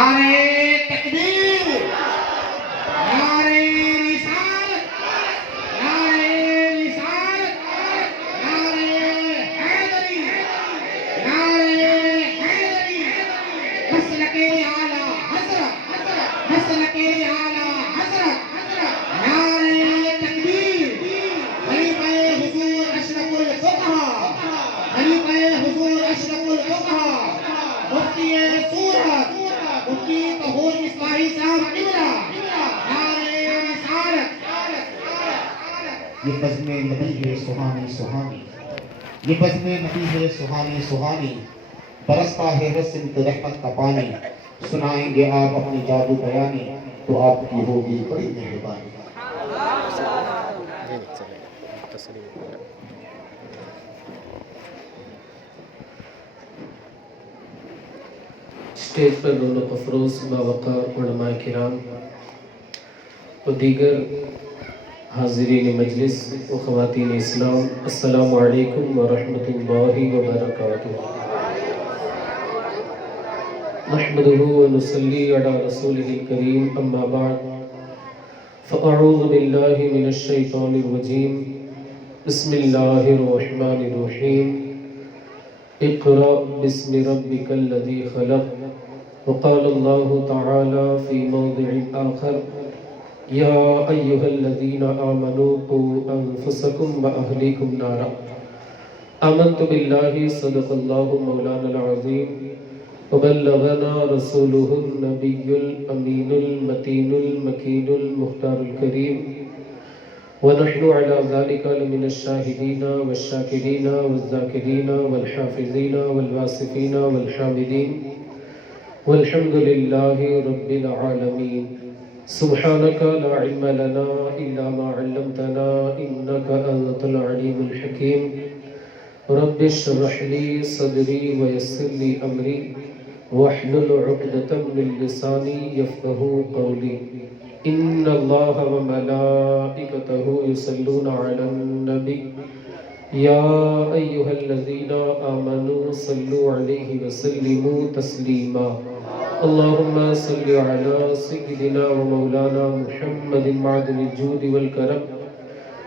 نعرے تکبیر، نعرے رسالت، نعرے رسالت، نعرے حیدری، نعرے حیدری، مسلک اعلیٰ حضرت، مسلک اعلیٰ حضرت، نعرے تکبیر، خلیفہ حضور اشرف الفقہا، خلیفہ حضور اشرف الفقہا، مفتی سورت، مفتی طہور مصباحی صاحب قبلہ، نعرے رسالت۔ یہ بزم نبی ہے سہانی سہانی، یہ بزم نبی ہے سہانی سہانی، برستا ہے ہر سمت رحمت کا پانی، سنائیں گے آپ اپنی جادو بیانی، تو آپ کی ہوگی بڑی مہربانی۔ اسٹیج پر رونق افروز باوقار علماء کرام و دیگر حاضرین مجلس و خواتین اسلام، السلام علیکم ورحمۃ اللہ وبرکاتہ۔ نحمده ونصلی علی رسولہ الکریم، اما بعد فاعوذ باللہ من الشیطان الرجیم، بسم اللہ الرحمن الرحیم، اقرأ باسم ربک الذی خلق، وقال اللہ تعالی فی موضع آخر، یا ایہا الذین آمنوا قوا انفسکم واہلیکم نارا۔ آمنت باللہ، صدق اللہ مولانا العظیم، وبلغنا رسولہ النبی الامین المتین المکین المختار الکریم، ونحن على ذلك لمن الشاهدين والشاكرين والذاكرين والحافظين والواصفين والحامدين، والحمد لله رب العالمين۔ سبحانك لا علم لنا إلا ما علمتنا إنك أنت العليم الحكيم، رب اشرح لي صدري ويسر لي أمري واحلل عقدة من لساني يفقهوا قولي۔ ان اللہ وملائکتہ یصلون علی النبی یا ایہا الذین آمنوا صلوا علیہ وسلموا تسلیما۔ اللہم صل علی سیدنا و مولانا محمد معدن الجود والکرم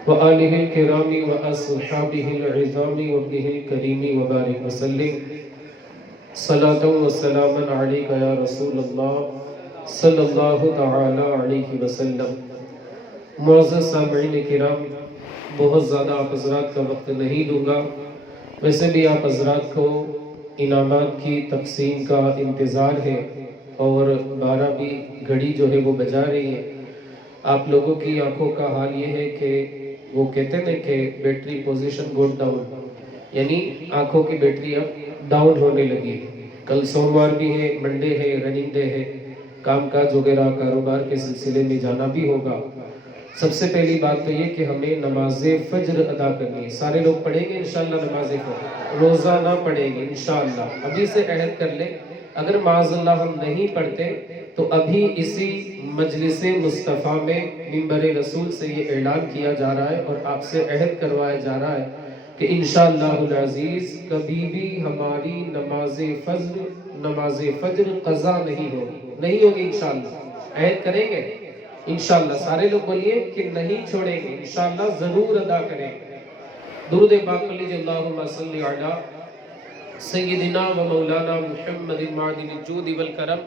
وآلہ الکرام واصحابہ العظام وابنہ الکریم وبارک وسلم، صلاۃ و سلاما علیک یا رسول اللہ صلی اللہ تعالی علیہ وسلم۔ معزز سامعین کرام، بہت زیادہ آپ حضرات کا وقت نہیں دوں گا، ویسے بھی آپ حضرات کو انعامات کی تقسیم کا انتظار ہے اور 12 بھی گھڑی جو ہے وہ بجا رہی ہے۔ آپ لوگوں کی آنکھوں کا حال یہ ہے کہ وہ کہتے ہیں کہ بیٹری پوزیشن گوز ڈاؤن، یعنی آنکھوں کی بیٹری اب ڈاؤن ہونے لگی ہے۔ کل سوموار بھی ہے، منڈے ہے، رننگ ڈے ہے، کام کاج وغیرہ کاروبار کے سلسلے میں جانا بھی ہوگا۔ سب سے پہلی بات تو یہ کہ ہمیں نماز فجر ادا کرنی ہے۔ سارے لوگ پڑھیں گے انشاءاللہ نماز فجر، روزانہ پڑھیں گے انشاءاللہ۔ ابھی سے عہد کر لیں، اگر معاذ اللہ ہم نہیں پڑھتے تو ابھی اسی مجلس مصطفیٰ میں منبر رسول سے یہ اعلان کیا جا رہا ہے اور آپ سے عہد کروایا جا رہا ہے کہ انشاءاللہ العزیز کبھی بھی ہماری نماز فجر قضا نہیں ہوگی انشاءاللہ۔ عہد کریں گے انشاءاللہ، سارے لوگ بولیے کہ نہیں چھوڑیں گے انشاءاللہ، ضرور ادا کریں گے۔ درود پاک پڑھ لیجیے، اللہم صلی علی سیدنا و مولانا محمد معدن الجود والکرم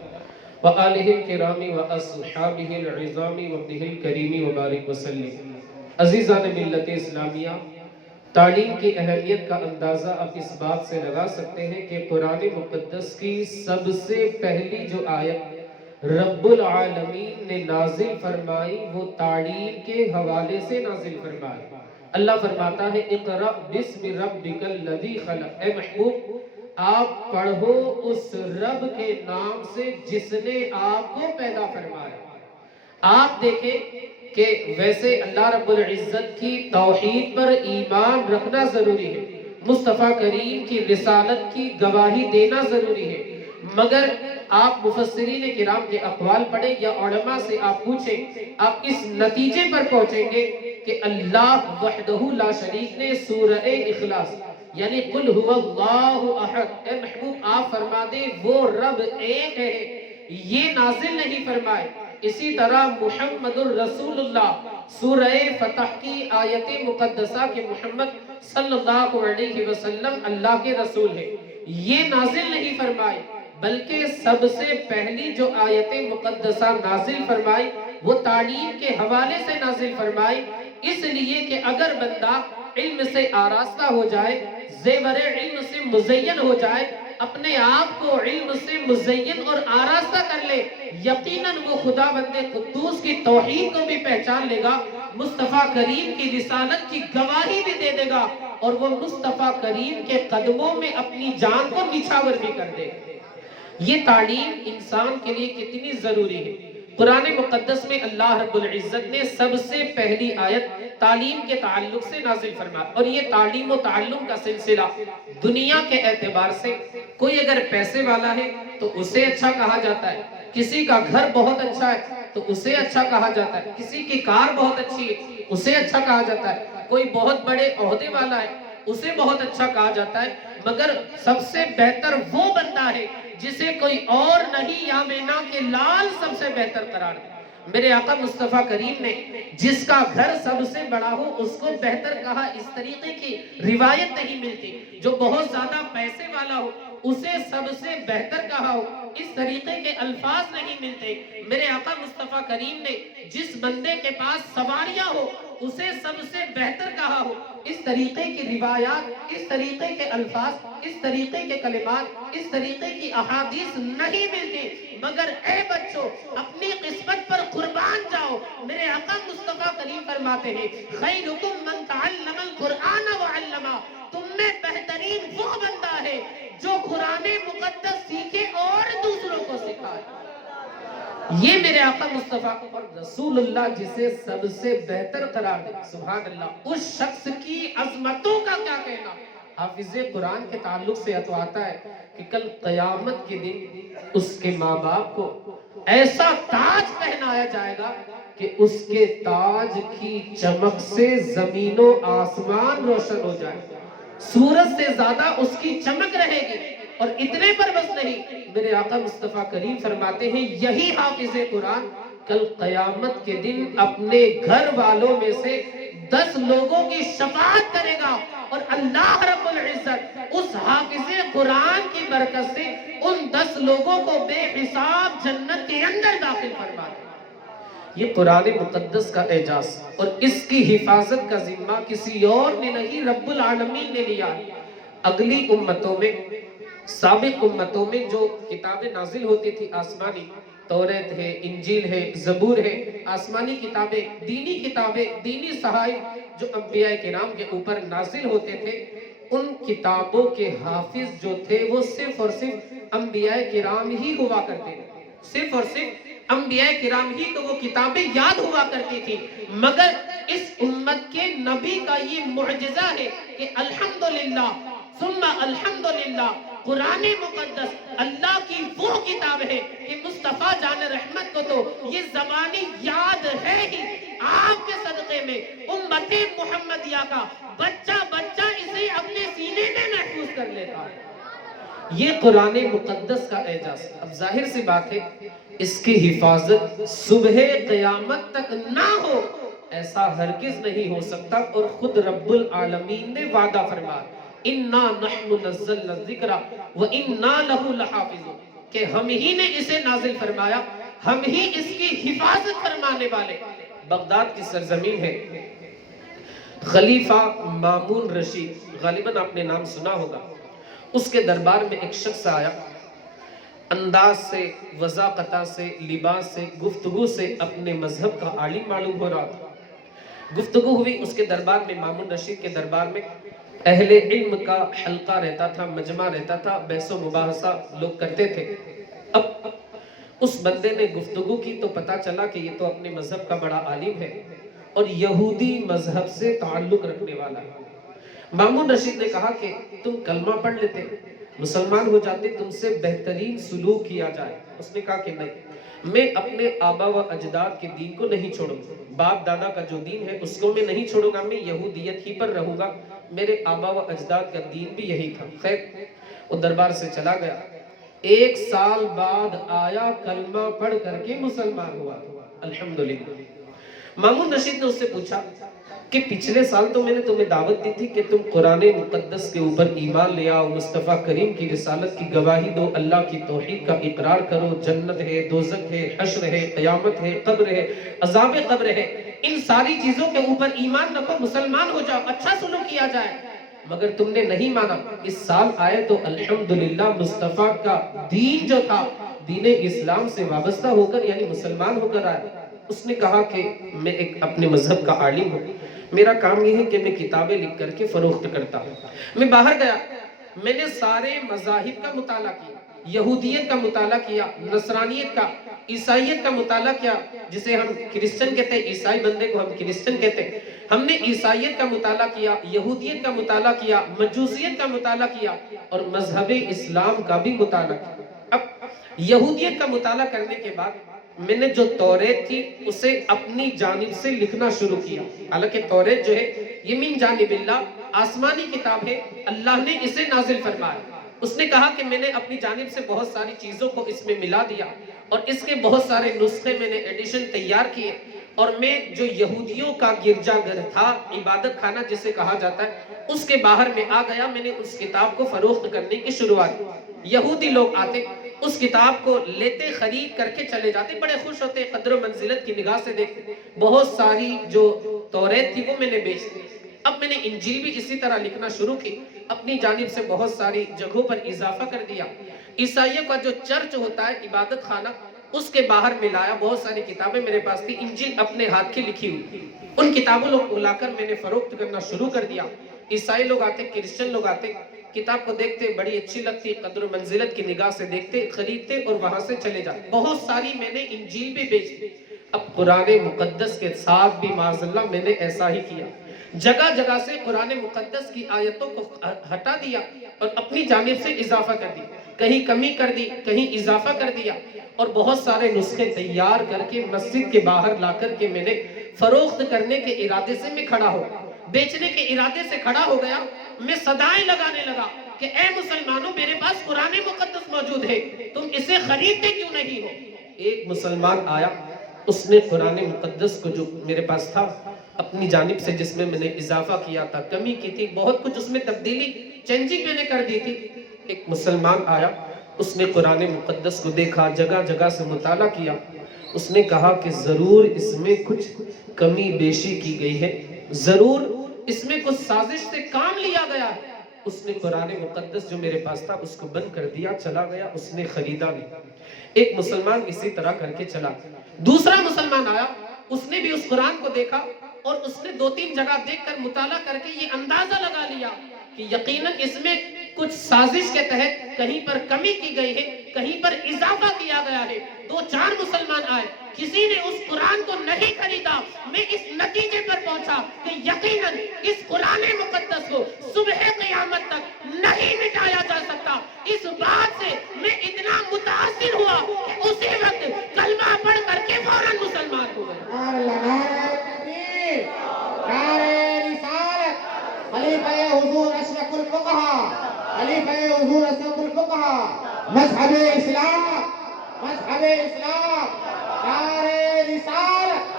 وآلہ الکرام واصحابہ العظام وابنہ الکریم وبارک وسلم۔ عزیزان ملت اسلامیہ، تعلیم کی اہمیت کا اندازہ آپ اس بات سے لگا سکتے ہیں کہ قرآن مقدس کی سب سے پہلی جو آیت رب العالمین نے نازل فرمائی وہ تعلیم کے حوالے سے نازل فرمائی۔ اللہ فرماتا ہے اقرأ باسم ربک الذی خلق، اے محبوب آپ پڑھو اس رب کے نام سے جس نے آپ کو پیدا فرمایا۔ آپ دیکھیں کہ ویسے اللہ رب العزت کی توحید پر ایمان رکھنا ضروری ہے، مصطفیٰ کریم کی رسالت کی گواہی دینا ضروری ہے، مگر آپ مفسرین کرام کے اقوال پڑھیں یا علماء سے آپ پوچھیں، آپ اس نتیجے پر پہنچیں گے کہ اللہ وحدہ لا شریک نے سورہ اخلاص یعنی قل هو اللہ احد، اے محبوب آپ فرما دیں وہ رب ایک ہے یہ نازل نہیں فرمائے۔ اسی طرح محمد الرسول اللہ سورہ فتح کی آیت مقدسہ کے محمد صلی اللہ علیہ وسلم اللہ کے رسول ہے، یہ نازل نہیں فرمائے، بلکہ سب سے پہلی جو آیت مقدسہ نازل فرمائی وہ تعلیم کے حوالے سے نازل فرمائی، اس لیے کہ اگر بندہ علم سے آراستہ ہو جائے، زیور علم سے مزین ہو جائے، اپنے آپ کو علم سے مزین اور آراستہ کر لے، یقیناً وہ خداوند قدوس کی توحید کو بھی پہچان لے گا، مصطفیٰ کریم کی رسالت کی گواہی بھی دے دے گا، اور وہ مصطفیٰ کریم کے قدموں میں اپنی جان کو نچھاور بھی کر دے گا۔ یہ تعلیم انسان کے لیے کتنی ضروری ہے۔ قرآن مقدس میں اللہ رب العزت نے سب سے پہلی آیت تعلیم کے تعلق سے نازل فرمایا، اور یہ تعلیم و تعلم کا سلسلہ دنیا کے اعتبار سے کوئی اگر پیسے والا ہے تو اسے اچھا کہا جاتا ہے، کسی کا گھر بہت اچھا ہے تو اسے اچھا کہا جاتا ہے، کسی کی کار بہت اچھی ہے اسے اچھا کہا جاتا ہے، کوئی بہت بڑے عہدے والا ہے اسے بہت اچھا کہا جاتا ہے، مگر سب سے بہتر وہ بندہ ہے جسے کوئی اور نہیں یا مینا کے لال سب سے بہتر قرار دے۔ میرے آقا مصطفیٰ کریم نے جس کا گھر سب سے بڑا ہو اس کو بہتر کہا، اس طریقے کی روایت نہیں ملتی۔ جو بہت زیادہ پیسے والا ہو اسے سب سے بہتر کہا ہو، اس طریقے کے الفاظ نہیں ملتے۔ میرے آقا مصطفیٰ کریم نے جس بندے کے پاس سواریاں ہو اسے سب سے بہتر کہا ہو، اس طریقے کی روایات، اس طریقے کے الفاظ، اس طریقے کے کلمات، اس طریقے کی احادیث نہیں ملتی۔ مگر اے بچوں اپنی قسمت پر قربان جاؤ، میرے آقا مصطفیٰ کریم فرماتے ہیں خیرکم من تعلم القرآن وعلمہ، تم میں بہترین وہ بندہ ہے جو قرآن مقدس سیکھے اور دوسروں کو سکھائے۔ یہ میرے آقا مصطفیٰ اور رسول اللہ جسے سب سے بہتر قرار دے، سبحان اللہ، اس شخص کی عظمتوں کا کیا کہنا۔ حافظ قرآن کے تعلق سے تو آتا ہے کہ کل قیامت کے دن اس کے ماں باپ کو ایسا تاج پہنایا جائے گا کہ اس کے تاج کی چمک سے زمین و آسمان روشن ہو جائے، سورج سے زیادہ اس کی چمک رہے گی۔ اور اتنے پر بس نہیں، میرے آقا مصطفیٰ کریم فرماتے ہیں یہی حافظ قرآن کل قیامت کے دن اپنے گھر والوں میں سے 10 لوگوں کی شفاعت کرے گا، اور اللہ رب العزت اس حافظ قرآن کی برکت سے ان 10 لوگوں کو بے حساب جنت کے اندر داخل فرما دے۔ یہ قرآن مقدس کا اعجاز، اور اس کی حفاظت کا ذمہ کسی اور نے نہیں، رب العالمین نے لیا۔ اگلی امتوں میں، سابق امتوں میں جو کتابیں نازل ہوتی تھی آسمانی، توریت ہے، انجیل ہے، زبور ہے، آسمانی کتابیں، دینی صحائف جو انبیاء کرام کے اوپر نازل ہوتے تھے، ان کتابوں کے حافظ جو تھے وہ صرف اور صرف انبیاء کرام ہی ہوا کرتے تھے، صرف اور صرف انبیاء کرام ہی کو وہ کتابیں یاد ہوا کرتی تھی۔ مگر اس امت کے نبی کا یہ معجزہ ہے کہ الحمدللہ ثم الحمدللہ، قرآن مقدس اللہ کی وہ کتاب ہے کہ مصطفیٰ جان رحمت کو تو یہ زبانی یاد ہے ہی، آپ کے صدقے میں امت محمدیہ کا بچہ بچہ اسے اپنے سینے میں محفوظ کر لیتا ہے۔ یہ قرآن مقدس کا اعجاز۔ اب ظاہر سی بات ہے اس کی حفاظت صبح قیامت تک نہ ہو ایسا ہرگز نہیں ہو سکتا، اور خود رب العالمین نے وعدہ فرمایا اِنَّا نَحْنُ نَزَّلْنَا الذِّكْرَ وَإِنَّا لَهُ لَحَافِظُونَ، کہ ہم ہی نے اسے نازل فرمایا، ہم ہی اس کی حفاظت فرمانے والے۔ بغداد کی سرزمین ہے، خلیفہ مامون رشید، غالباً آپ نے نام سنا ہوگا، اس کے دربار میں ایک شخص آیا، انداز سے، وضاقتہ سے، لباس سے، گفتگو سے اپنے مذہب کا عالم معلوم ہو رہا تھا۔ گفتگو ہوئی اس کے دربار میں، مامون رشید کے دربار میں اہل علم کا حلقہ رہتا تھا، مجمع رہتا تھا، بحث و مباحثہ لوگ کرتے تھے۔ اب اس بندے نے گفتگو کی تو پتا چلا کہ یہ تو اپنے مذہب کا بڑا عالم ہے اور یہودی مذہب سے تعلق رکھنے والا ہے۔ مامون رشید نے کہا کہ تم کلمہ پڑھ لیتے، مسلمان ہو جاتے، تم سے بہترین سلوک کیا جائے۔ اس نے کہا کہ نہیں، میں اپنے آبا و اجداد کے دین کو نہیں چھوڑوں گا، باپ دادا کا جو دین ہے اس کو میں نہیں چھوڑوں گا، میں یہودیت ہی پر رہوں گا، میرے آبا و اجداد کا دین بھی یہی تھا۔ خیر وہ دربار سے چلا گیا، ایک سال بعد آیا، کلمہ پڑھ کر کے مسلمان ہوا. الحمدللہ. مامون رشید نے اس سے پوچھا کہ پچھلے سال تو میں نے تمہیں دعوت دی تھی کہ تم قرآن مقدس کے اوپر ایمان لے آؤ، مصطفیٰ کریم کی رسالت کی گواہی دو، اللہ کی توحید کا اقرار کرو، جنت ہے، دوزخ ہے، حشر ہے، قیامت ہے، قبر ہے، عذاب قبر ہے، ان ساری چیزوں کے اوپر ایمان رکھو، مسلمان ہو جاؤ، اچھا سلوک کیا جائے. مگر تم نے نہیں مانا. اس سال آئے تو الحمدللہ مصطفیٰ کا دین جو تھا، دین اسلام سے وابستہ ہو کر یعنی مسلمان ہو کر آئے. اس نے کہا کہ میں ایک اپنے مذہب کا عالم ہوں، میرا کام یہ ہے کہ میں کتابیں لکھ کر کے فروخت کرتا ہوں. میں باہر گیا، میں نے سارے مذاہب کا مطالعہ کیا، یہودیت کا مطالعہ کیا، نصرانیت کا، عیسائیت کا مطالعہ کیا، جسے ہم کرسچن کہتے ہیں، عیسائی بندے کو ہم کرسچن کہتے ہیں. ہم نے عیسائیت کا مطالعہ کیا، یہودیت کا مطالعہ کیا، مجوسیت کا مطالعہ کیا اور مذہب اسلام کا بھی مطالعہ کیا. اب یہودیت کا مطالعہ کرنے کے بعد میں نے جو توریت تھی اسے اپنی جانب سے لکھنا شروع کیا. حالانکہ توریت جو ہے یہ من جانب اللہ، آسمانی کتاب ہے، اللہ نے اسے نازل فرمایا. اس نے کہا کہ میں نے اپنی جانب سے بہت ساری چیزوں کو اس میں ملا دیا اور اس کے بہت سارے نسخے میں نے ایڈیشن تیار کیے. اور میں جو یہودیوں کا گرجا گھر تھا، عبادت خانہ جسے کہا جاتا ہے، اس کے باہر میں آ گیا. میں نے اس کتاب کو فروخت کرنے کی شروعات کی. یہودی لوگ آتے، اس کتاب کو لیتے، خرید کر کے چلے جاتے، بڑے خوش ہوتے، قدر و منزلت کی نگاہ سے دیکھتے. بہت ساری جو توریت تھی وہ میں نے بیچ دی. اب میں نے انجیل بھی اسی طرح لکھنا شروع کی، اپنی جانب سے بہت ساری جگہوں پر اضافہ کر دیا. عیسائیوں کا جو چرچ ہوتا ہے، عبادت خانہ، اس کے باہر ملایا. بہت ساری کتابیں میرے پاس تھی، انجیل اپنے ہاتھ کی لکھی ہوئی، ان کتابوں کو لا کر میں نے فروخت کرنا شروع کر دیا. عیسائی لوگ آتے، کرسچن لوگ آتے، کتاب کو دیکھتے، بڑی اچھی لگتی، قدر و منزلت کی نگاہ سے دیکھتے، خریدتے اور وہاں سے چلے جاتے. بہت ساری میں نے انجیل بھی بیچ دی. اب قرآن مقدس کے ساتھ بھی معاذ اللہ میں نے ایسا ہی کیا. جگہ جگہ سے قرآن مقدس کی آیتوں کو ہٹا دیا اور اپنی جانب سے اضافہ کر دیا. کہیں کمی کر دی، کہیں اضافہ کر دیا اور بہت سارے نسخے تیار کر کے مسجد کے باہر لا کر کے میں نے فروخت کرنے کے ارادے سے میں کھڑا ہو گیا، بیچنے کے ارادے سے کھڑا ہو گیا. میں صدائیں لگانے لگا کہ اے مسلمانوں، میرے پاس قرآن مقدس موجود ہے، تم اسے خریدتے کیوں نہیں ہو؟ ایک مسلمان آیا، اس نے قرآن مقدس کو جو میرے پاس تھا اپنی جانب سے، جس میں نے اضافہ کیا تھا، کمی کی تھی، بہت کچھ اس میں تبدیلی چینجنگ میں نے کر دی تھی. ایک مسلمان آیا، اس نے قرآن مقدس کو دیکھا، جگہ جگہ سے مطالعہ کیا. اس نے کہا کہ ضرور اس میں کچھ کمی بیشی کی گئی ہے، ضرور اس میں کچھ سازش سے کام لیا گیا ہے. اس نے قرآن مقدس جو میرے پاس تھا اس کو بند کر دیا، چلا گیا، اس نے خریدا نہیں. ایک مسلمان اسی طرح کر کے چلا. دوسرا مسلمان آیا، اس نے بھی اس قرآن کو دیکھا اور اس نے 2-3 جگہ دیکھ کر مطالعہ کر کے یہ اندازہ لگا لیا کہ یقیناً اس میں کچھ سازش کے تحت کہیں پر کمی کی گئی ہے، کہیں پر اضافہ کیا گیا ہے. 2-4 مسلمان آئے، کسی نے اس قرآن کو نہیں خریدا. میں اس نتیجے پر پہنچا کہ یقیناً اس قرآن مقدس کو صبح قیامت تک نہیں مٹایا جا سکتا. اس بات سے میں اتنا متاثر ہوا کہ اسی وقت کلمہ پڑھ کر کے فوراً مسلمان ہو گیا. نعرہ تکبیر، نعرہ رسالت، خلیفہ حضور اشرف الفقہا، خلیفہ حضور اشرف الفقہا، مذہب اسلام، مذہب اسلام، نعرہ رسالت.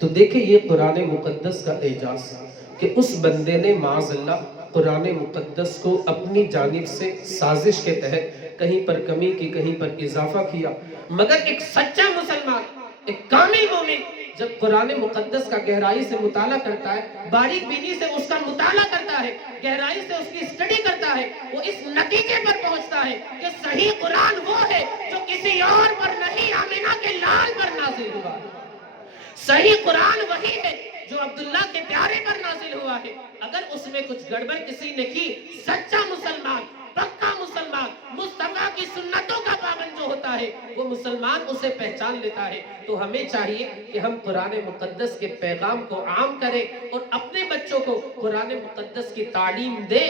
تو دیکھیں یہ قرآن مقدس کا اعجاز کہ اس بندے نے معاذ اللہ قرآن مقدس کو اپنی جانب سے سازش کے تحت کہیں پر کمی کی، کہیں پر اضافہ کیا. مگر ایک سچا مسلمان، ایک کامل مومن جب قرآن مقدس کا گہرائی سے مطالعہ کرتا ہے، باریک بینی سے اس کا مطالعہ کرتا ہے، گہرائی سے اس کی اسٹڈی کرتا ہے، وہ اس نتیجے پر پہنچتا ہے کہ صحیح قرآن وہ ہے جو کسی اور پر نہیں، آمینہ کے لال پر نازل ہوا. صحیح قرآن وہی ہے جو عبداللہ کے پیارے پر نازل ہوا ہے. اگر اس میں کچھ گڑبڑ کسی نے کی، سچا مسلمان، پکا مسلمان، مصطفیٰ کی سنتوں کا پابند جو ہوتا ہے، وہ مسلمان اسے پہچان لیتا ہے. تو ہمیں چاہیے کہ ہم قرآن مقدس کے پیغام کو عام کریں اور اپنے بچوں کو قرآن مقدس کی تعلیم دے.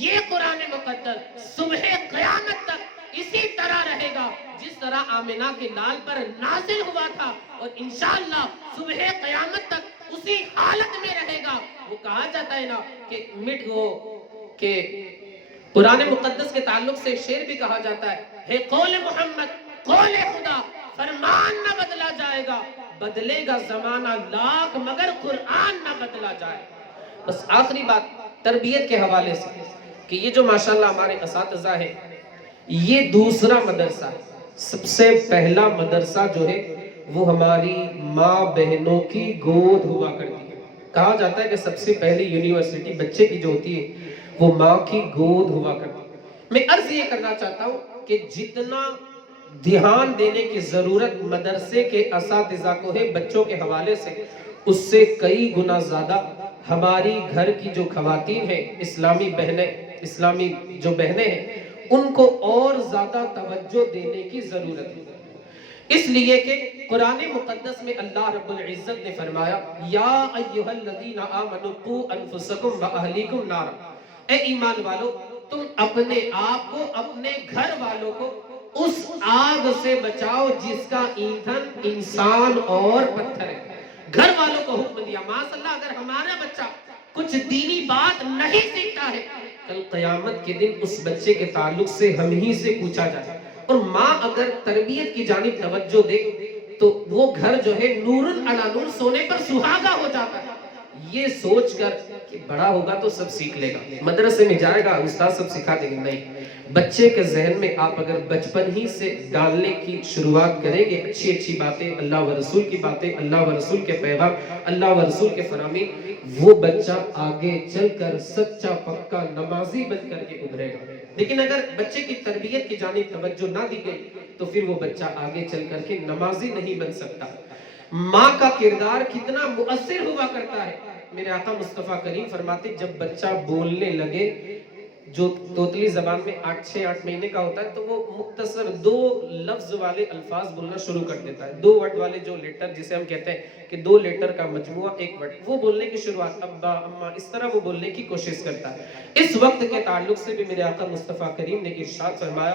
یہ قرآن مقدس صبح قیامت تک اسی طرح رہے گا جس طرح آمنہ کے لال پر نازل ہوا تھا، اور انشاءاللہ صبح قیامت تک اسی حالت میں رہے گا. وہ کہا جاتا ہے نا کہ قرآن مقدس کے تعلق سے شعر بھی کہا جاتا ہے قول محمد قول خدا، فرمان نہ بدلا جائے گا، بدلے گا زمانہ لاکھ مگر قرآن نہ بدلا جائے گا۔ بس آخری بات تربیت کے حوالے سے کہ یہ جو ماشاءاللہ ہمارے اساتذہ ہیں، یہ دوسرا مدرسہ ہے۔ سب سے پہلا مدرسہ جو ہے وہ ہماری ماں بہنوں کی گود ہوا کرتی ہے۔ کہا جاتا ہے کہ سب سے پہلی یونیورسٹی بچے کی جو ہوتی ہے وہ ماں کی گود ہوا کرتی ہے۔ میں عرض یہ کرنا چاہتا ہوں کہ جتنا دھیان دینے کی ضرورت مدرسے کے اساتذہ کو ہے بچوں کے حوالے سے، اس سے کئی گنا زیادہ ہماری گھر کی جو خواتین ہیں، اسلامی جو بہنیں ہیں، ان کو اور زیادہ توجہ دینے کی ضرورت ہے۔ اس لیے کہ قرآن مقدس میں اللہ رب العزت نے فرمایا یا ایھا الذین آمنوا قوا انفسکم واہلیکم نارا، اے ایمان والو تم اپنے آپ کو، اپنے گھر والوں کو اس آگ سے بچاؤ جس کا ایندھن انسان اور پتھر ہے۔ گھر والوں کو حکم دیا۔ ماشاءاللہ اگر ہمارا بچہ کچھ دینی بات نہیں سیکھتا ہے، کل قیامت کے دن اس بچے کے تعلق سے ہم ہی سے پوچھا جائے۔ اور ماں اگر تربیت کی جانب توجہ دے تو وہ گھر جو ہے نور علی نور، سونے پر سہاگا ہو جاتا ہے۔ یہ سوچ کر کہ بڑا ہوگا تو سب سیکھ لے گا، مدرسے میں جائے گا استاد سب سکھا دیں گے، نہیں۔ بچے کے ذہن میں آپ اگر بچپن ہی سے ڈالنے کی شروعات کریں گے اچھی باتیں، اللہ و رسول کی باتیں، اللہ و رسول کے پیغام، اللہ و رسول کے فرامین، وہ بچہ آگے چل کر سچا پکا نمازی بن کر کے ابھرے گا۔ لیکن اگر بچے کی تربیت کی جانب توجہ نہ دی گئی تو پھر وہ بچہ آگے چل کر کے نمازی نہیں بن سکتا۔ ماں کا کردار کتنا مؤثر ہوا کرتا ہے۔ میرے آقا مصطفیٰ کریم فرماتے جب بچہ بولنے لگے، جو توتلی زبان میں 6-8 مہینے کا ہوتا ہے، تو وہ مختصر 2 لفظ والے الفاظ بولنا شروع کر دیتا ہے، 2 ورڈ والے جو لیٹر جسے ہم کہتے ہیں کہ 2 لیٹر کا مجموعہ 1 ورڈ، وہ بولنے کی شروعات ابا اما اس طرح وہ بولنے کی کوشش کرتا ہے۔ اس وقت کے تعلق سے بھی میرے آقا مصطفیٰ کریم نے ارشاد فرمایا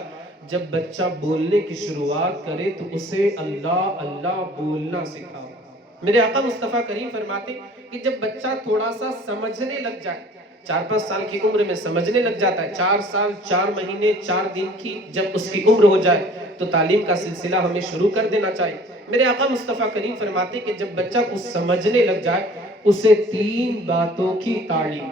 جب بچہ بولنے کی شروعات کرے تو اسے اللہ اللہ بولنا سکھاؤ۔ میرے آقا مصطفیٰ کریم فرماتے کہ جب بچہ تھوڑا سا سمجھنے لگ جائے، 4-5 سال کی عمر میں سمجھنے لگ جاتا ہے، 4 سال 4 مہینے 4 دن کی جب اس کی عمر ہو جائے تو تعلیم کا سلسلہ ہمیں شروع کر دینا چاہیے۔ میرے آقا مصطفیٰ کریم فرماتے کہ جب بچہ کچھ سمجھنے لگ جائے اسے 3 باتوں کی تعلیم،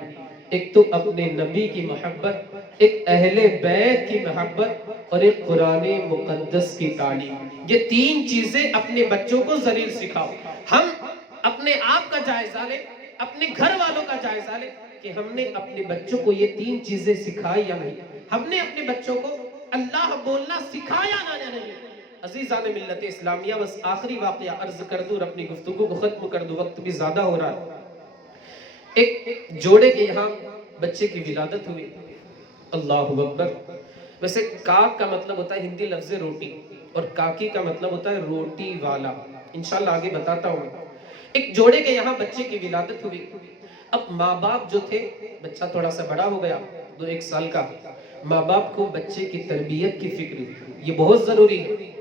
ایک تو اپنے نبی کی محبت، ایک اہل بیت کی محبت اور ایک قرآن مقدس کی تعلیم۔ یہ 3 چیزیں اپنے بچوں کو ذلیل سکھاؤ۔ ہم اپنے آپ کا جائزہ لیں، اپنے گھر والوں کا جائزہ لیں کہ ہم نے اپنے بچوں کو یہ 3 چیزیں سکھائی یا نہیں، ہم نے اپنے بچوں کو اللہ بولنا سکھایا یا نہیں۔ عزیزان ملت اسلامیہ، بس آخری واقعہ عرض کر دوں اور اپنی گفتگو کو ختم کر دوں، وقت بھی زیادہ ہو رہا ہے۔ ایک جوڑے کے یہاں بچے کی ولادت ہوئی، اللہ اکبر۔ ویسے کاک کا مطلب ہوتا ہے ہندی لفظ روٹی، اور کاکی کا مطلب ہوتا ہے روٹی والا، انشاءاللہ آگے بتاتا ہوں۔ ایک جوڑے کے یہاں بچے کی ولادت ہوئی۔ اب ماں باپ جو تھے، بچہ تھوڑا سا بڑا ہو گیا، 2-1 سال کا، ماں باپ کو بچے کی تربیت کی فکر ہوئی، یہ بہت ضروری ہے۔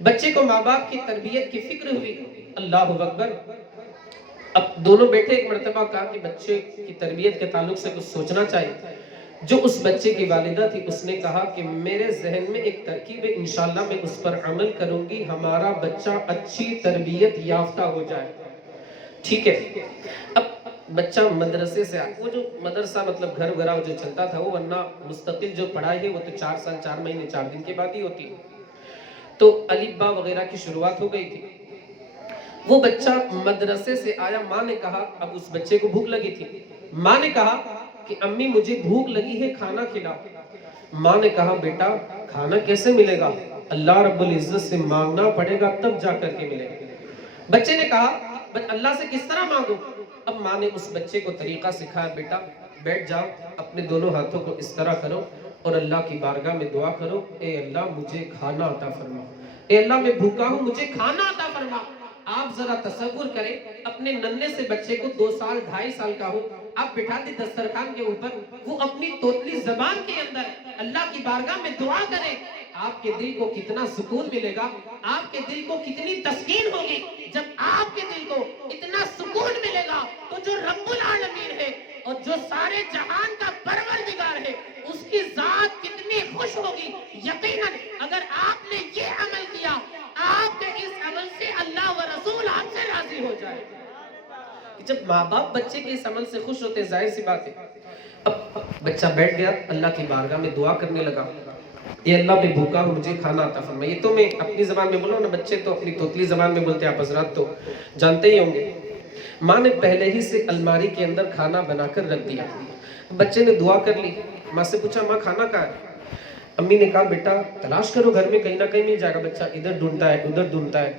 بچے کو ماں باپ کی تربیت کی فکر ہوئی، اللہ اکبر۔ اب دونوں بیٹے ایک مرتبہ کہا کہ بچے کی تربیت کے تعلق سے کچھ سوچنا چاہیے۔ جو اس بچے کی والدہ تھی اس نے کہا کہ میرے ذہن میں ایک ترکیب ہے، انشاءاللہ میں اس پر عمل کروں گی، ہمارا بچہ اچھی تربیت یافتہ ہو جائے۔ ٹھیک ہے۔ اب بچہ مدرسے سے آیا، وہ جو مدرسہ مطلب گھر وغیرہ جو چلتا تھا وہ، ورنہ مستقل جو پڑھائی ہے وہ تو 4 سال 4 مہینے 4 دن کے بعد ہی ہوتی ہے۔ تو الف با وغیرہ کی شروعات ہو گئی تھی۔ وہ بچہ مدرسے سے آیا، ماں نے کہا، اب اس بچے کو بھوک لگی تھی، ماں نے کہا کہ امی مجھے بھوک لگی ہے، کھانا کھلاؤ۔ ماں نے کہا بیٹا کھانا کیسے ملے گا، اللہ رب العزت سے مانگنا پڑے گا تب جا کر کے ملے گا۔ بچے نے کہا اللہ سے کس طرح مانگوں؟ اب ماں نے اس بچے کو طریقہ سکھایا، بیٹا بیٹھ جاؤ، اپنے دونوں ہاتھوں کو اس طرح کرو اور اللہ کی بارگاہ میں دعا کرو، اے اللہ مجھے کھانا عطا فرما، اے اللہ میں بھوکا ہوں مجھے کھانا عطا فرما۔ آپ ذرا تصور کریں اپنے ننھے سے بچے کو 2 سال 2.5 سال کا ہو، آپ بٹھا دیں دسترخوان کے اوپر، وہ اپنی توتلی زبان کے اندر اللہ کی بارگاہ میں دعا کرے، آپ کے دل کو کتنا سکون ملے گا، آپ کے دل کو کتنی تسکین ہوگی۔ جب آپ کے دل کو اتنا سکون ملے گا تو جو رب العالمین ہے اور جو سارے جہان کا پروردگار ہے اس کی ذات خوش ہوگی. یقیناً اگر آپ نے یہ عمل کیا آپ کے اس عمل سے اللہ و رسول آپ سے راضی ہو جائے. جب ماں باپ بچے کے اس عمل سے خوش ہوتے ظاہر سی بات ہے. اب بچہ بیٹھ گیا اللہ کی بارگاہ میں دعا کرنے لگا, اے اللہ میں بھوکا ہوں مجھے کھانا عطا فرما. یہ تو میں اپنی زبان میں بولا نا, بچے تو اپنی توتلی زبان میں بولتے ہیں, آپ حضرات تو جانتے ہی ہوں گے. ماں نے پہلے ہی سے الماری کے اندر کھانا بنا کر رکھ دیا. بچے نے دعا کر لی, ماں سے پوچھا ماں کھانا کہاں ہے؟ امی نے کہا بیٹا تلاش کرو گھر میں کہیں نہ کہیں مل جائے گا. بچہ ادھر ڈھونڈتا ہے ادھر ڈھونڈتا ہے.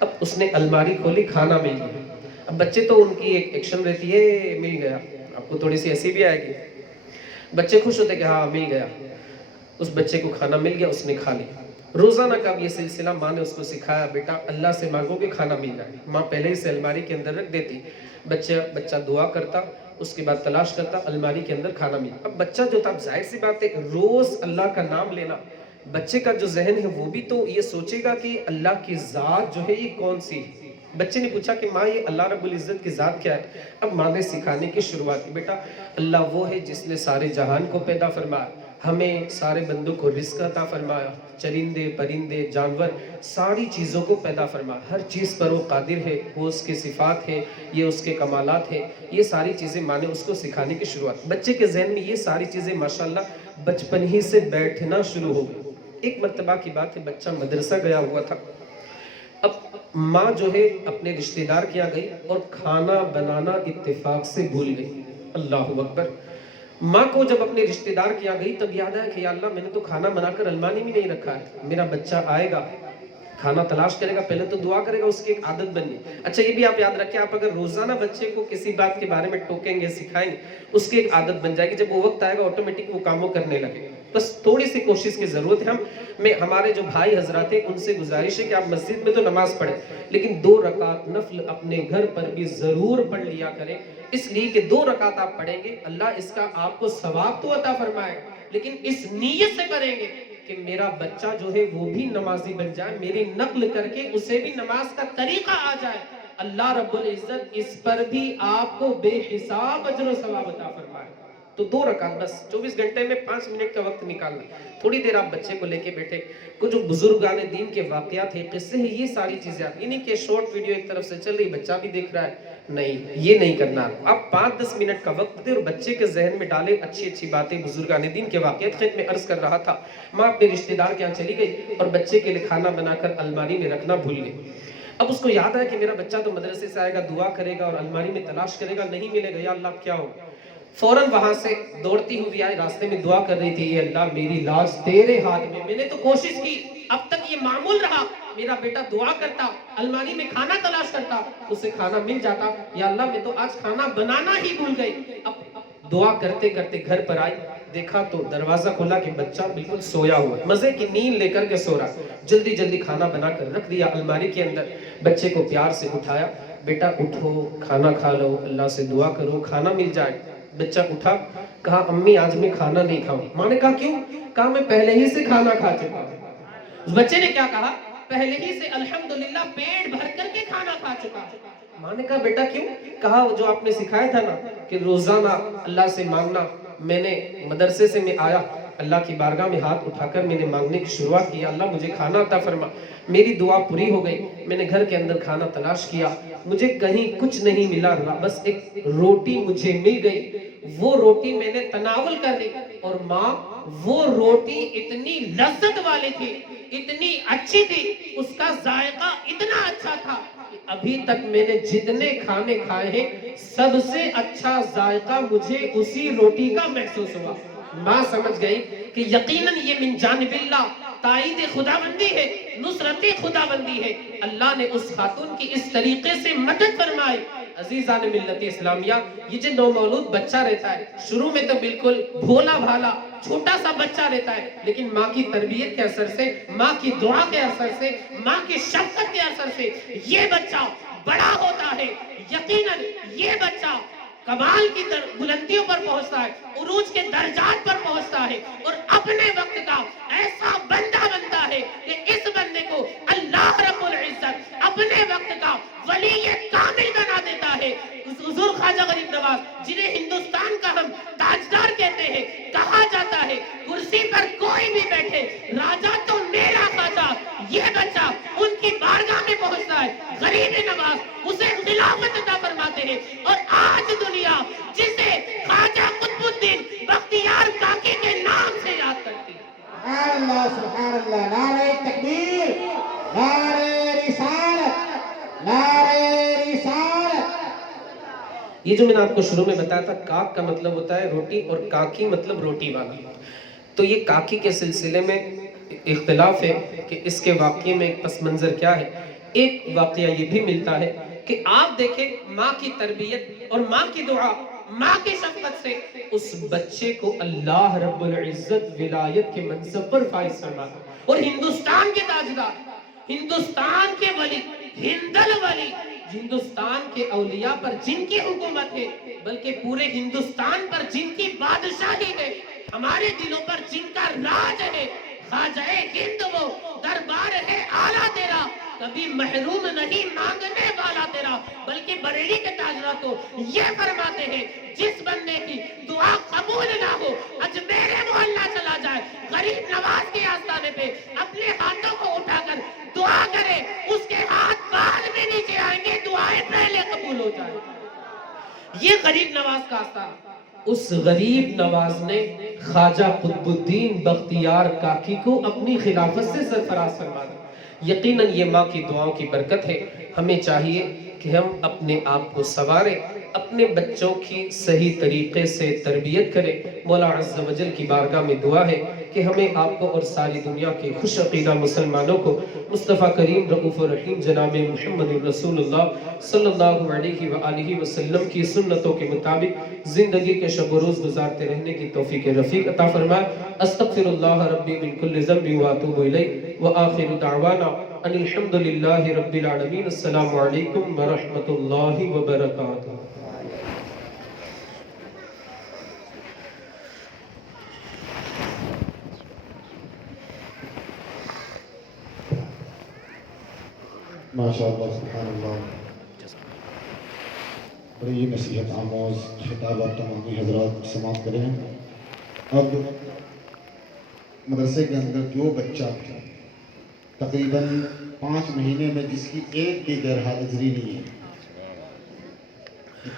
اب اس نے الماری کھولی, کھانا مل گیا. اب بچے تو ان کی ایک ایکشن رہتی ہے مل گیا, آپ کو تھوڑی سی ایسی بھی آئے گی. بچے خوش ہوتے کہ ہاں مل گیا. اس بچے کو کھانا مل گیا, اس نے کھا لیا. روزانہ کا یہ سلسلہ ماں نے اس کو سکھایا, بیٹا اللہ سے مانگو کہ کھانا مل جائے. ماں پہلے ہی سے الماری کے اندر رکھ دیتی, بچہ دعا کرتا, اس کے بعد تلاش کرتا, الماری کے اندر کھانا ملا. اب بچہ جو تھا ظاہر سی بات ہے روز اللہ کا نام لینا, بچے کا جو ذہن ہے وہ بھی تو یہ سوچے گا کہ اللہ کی ذات جو ہے یہ کون سی ہے. بچے نے پوچھا کہ ماں یہ اللہ رب العزت کی ذات کیا ہے؟ اب ماں نے سکھانے کی شروعات کی, بیٹا اللہ وہ ہے جس نے سارے جہان کو پیدا فرمایا, ہمیں سارے بندوں کو رزق عطا فرمایا, چرندے پرندے جانور ساری چیزوں کو پیدا فرمایا. ہر چیز پر وہ قادر ہے, وہ اس کے صفات ہے, یہ اس کے کمالات ہیں. یہ ساری چیزیں ماں نے اس کو سکھانے کی شروعات. بچے کے ذہن میں یہ ساری چیزیں ماشاءاللہ بچپن ہی سے بیٹھنا شروع ہو گئی. ایک مرتبہ کی بات ہے, بچہ مدرسہ گیا ہوا تھا. اب ماں جو ہے اپنے رشتہ دار کے یہاں گئی اور کھانا بنانا اتفاق سے بھول گئی. اللہ اکبر. ماں کو جب اپنے رشتہ دار کے یہاں گئی تب یاد آیا کہ یا اللہ میں نے تو کھانا بنا کر الماری میں نہیں رکھا ہے, میرا بچہ آئے گا کھانا تلاش کرے گا, پہلے تو دعا کرے گا, اس کی ایک عادت بن گئی. اچھا یہ بھی آپ یاد رکھیں, آپ اگر روزانہ بچے کو کسی بات کے بارے میں ٹوکیں گے سکھائیں گے اس کی ایک عادت بن جائے گی. جب وہ وقت آئے گا آٹومیٹک وہ کاموں کرنے لگے. بس تھوڑی سی کوشش کی ضرورت ہے. ہمارے جو بھائی حضرات ہیں ان سے گزارش ہے کہ آپ مسجد میں تو نماز پڑھیں لیکن 2 رکعت نفل اپنے گھر پر بھی ضرور پڑھ لیا کریں. اس لیے کہ 2 رکعت آپ پڑھیں گے اللہ اس کا آپ کو ثواب تو عطا فرمائے, لیکن اس نیت سے کریں گے کہ میرا بچہ جو ہے وہ بھی نمازی بن جائے, میری نقل کر کے اسے بھی نماز کا طریقہ آ جائے. اللہ رب العزت اس پر بھی آپ کو بے حساب اجر و ثواب عطا فرمائے. تو 2 رکعت بس 24 گھنٹے میں 5 منٹ کا وقت نکالنا. تھوڑی دیر آپ بچے کو لے کے بیٹھے, کچھ جو بزرگان دین کے واقعات ہیں قصے ہیں یہ ساری چیزیں آپ, یہ نہیں کہ شارٹ ویڈیو ایک طرف سے چل رہی بچہ بھی دیکھ رہا ہے, نہیں یہ نہیں کرنا. آپ 5-10 منٹ کا وقت دیں اور بچے کے ذہن میں ڈالیں اچھی باتیں بزرگان دین کے واقعات. خود میں عرض کر رہا تھا ماں اپنے رشتہ دار کے یہاں چلی گئی اور بچے کے لیے کھانا بنا کر الماری میں رکھنا بھول گئی. اب اس کو یاد ہے کہ میرا بچہ تو مدرسے سے آئے گا, دعا کرے گا اور الماری میں تلاش کرے گا, نہیں ملے گا, یا اللہ کیا ہو. فوراً وہاں سے دوڑتی ہوئی آئی, راستے میں دعا کر رہی تھی, اے اللہ میری لاش تیرے ہاتھ میں نے تو کوشش کی, اب تک یہ معمول رہا میرا بیٹا دعا کرتا الماری میں کھانا تلاش کرتا اسے کھانا مل جاتا, یا اللہ میں تو آج کھانا بنانا ہی بھول گئی. اب دعا کرتے کرتے گھر پر آئی, دیکھا تو دروازہ کھولا کہ بچہ بالکل سویا ہوا, مزے کی نیند لے کر کے سو رہا. جلدی کھانا بنا کر رکھ دیا الماری کے اندر. بچے کو پیار سے اٹھایا, بیٹا اٹھو کھانا کھا لو, اللہ سے دعا کرو کھانا مل جائے. بچہ اٹھا, کہا امی آج میں کھانا نہیں کھاؤں. ماں نے کہا کیوں؟ کہا میں پہلے ہی سے کھانا کھا چکا ہوں. اس بچے نے کیا کہا؟ پہلے ہی سے الحمدللہ پیٹ بھر کر کے کھانا کھا چکا. ماں نے کہا بیٹا کیوں؟ کہا وہ جو آپ نے سکھایا تھا نا کہ روزانہ اللہ سے مانگنا, میں نے مدرسے سے میں آیا اللہ کی بارگاہ میں ہاتھ اٹھا کر میں نے مانگنے کی شروعات کی, اللہ مجھے کھانا عطا فرما. میری دعا پوری ہو گئی, میں نے گھر کے اندر کھانا تلاش کیا, مجھے کہیں کچھ نہیں ملا, بس ایک روٹی مجھے مل گئی. وہ روٹی میں نے تناول کر لی اور ماں وہ روٹی اتنی لذت والی تھی, اتنی اچھی تھی, اس کا ذائقہ اتنا اچھا تھا کہ ابھی تک میں نے جتنے کھانے کھائے ہیں سب سے اچھا ذائقہ مجھے اسی روٹی کا محسوس ہوا. ماں سمجھ گئی کہ یقیناً یہ من جانب اللہ تائید خداوندی ہے, نصرت خداوندی ہے. اللہ نے اس خاتون کی اس طریقے سے مدد فرمائی. عزیزان ملت اسلامیہ, یہ جو نومولود بچہ رہتا ہے شروع میں تو بالکل بھولا بھالا چھوٹا سا بچہ رہتا ہے, لیکن ماں کی تربیت کے اثر سے, ماں کی دعا کے اثر سے, ماں کی شفقت کے اثر سے یہ بچہ بڑا ہوتا ہے. یقیناً یہ بچہ کمال کی بلندیوں پر پہنچتا ہے, عروج کے درجات پر پہنچتا ہے اور اپنے وقت کا ایسا بندہ بنتا ہے کہ اس بندے کو اللہ رب العزت اپنے وقت کا ولی کامل بنا دیتا ہے. حضور خواجہ غریب نواز جنہیں ہندوستان کا ہم تاجدار کہتے ہیں, کہا جاتا ہے کرسی پر کوئی بھی بیٹھے یہ جو میں نے آپ کو شروع میں بتایا تھا کاک کا مطلب ہوتا ہے روٹی اور کاکی مطلب روٹی والا، تو یہ کاکی کے سلسلے میں اختلاف ہے کہ اس کے واقعے میں ایک پس منظر کیا ہے۔ ایک واقعہ یہ بھی ملتا ہے کہ آپ دیکھیں ماں کی تربیت اور ماں کی دعا، ماں کی شفقت سے اس بچے کو اللہ رب العزت ولایت کے منصب پر فائز فرماتا، اور ہندوستان کے تاجدار، ہندوستان کے ولی، ہندل ولی، ہندوستان کے اولیاء پر جن کی حکومت ہے، بلکہ پورے ہندوستان پر جن کی بادشاہی ہے، ہمارے دلوں پر جن کا راج ہے، خواجہ ہند وہ دربار ہے آلہ تیرا، کبھی محروم نہیں مانگنے والا تیرا، بلکہ بریلی کے تاجدار تو یہ فرماتے ہیں جس بندے کی دعا قبول نہ ہو اجمیر محلہ چلا جائے، غریب نواز کے آستانے پہ اپنے ہاتھوں کو اٹھا کر دعا کرے، اس کے ہاتھ بعد میں نیچے آئیں گے، دعائیں پہلے قبول ہو جائیں۔ یہ غریب نواز کا آستانہ، اس غریب نواز نے خواجہ قطب الدین بختیار کاکی کو اپنی خلافت سے سرفراز فرما دیا۔ یقیناً یہ ماں کی دعاؤں کی برکت ہے۔ ہمیں چاہیے کہ ہم اپنے آپ کو سنواریں، اپنے بچوں کی صحیح طریقے سے تربیت کریں۔ مولا عز و جل کی بارگاہ میں دعا ہے کہ ہمیں آپ کو اور ساری دنیا کے خوش عقیدہ مسلمانوں کو مصطفیٰ کریم رؤوف الرحیم جناب محمد رسول اللہ صلی اللہ علیہ وآلہ وسلم کی سنتوں کے مطابق زندگی کے شب و روز گزارتے رہنے کی توفیق رفیق عطا فرمائے۔ استغفر اللہ ربی من کل ذنب واتوب الیہ وآخر دعوانا ان الحمد للہ رب العالمین۔ السلام علیکم ورحمۃ اللہ وبرکاتہ۔ ماشاءاللہ سبحان اللہ، بڑی یہ نصیحت آموز خطاب آپ تمامی حضرات سماعت کریں۔ اب مدرسے کے اندر جو بچہ تقریباً 5 مہینے میں جس کی ایک بھی غیر حاضری نہیں ہے،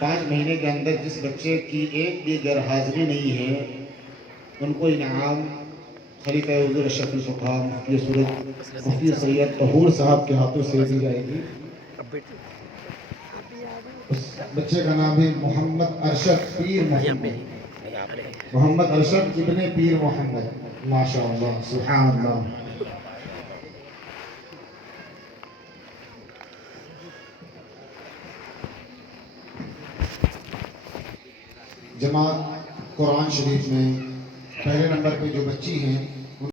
5 مہینے کے اندر جس بچے کی ایک بھی غیر حاضری نہیں ہے، ان کو انعام خلیفہ حضور اشرف الفقہاء مفتی صورت مفتی سید طہور صاحب کے ہاتھوں سے دی جائے گی۔ اس بچے کا نام ہے محمد ارشد پیر محمد، محمد ارشد ابن پیر محمد۔ ماشاءاللہ سبحان اللہ۔ جماعت قرآن شریف میں پہلے نمبر پہ جو بچی ہیں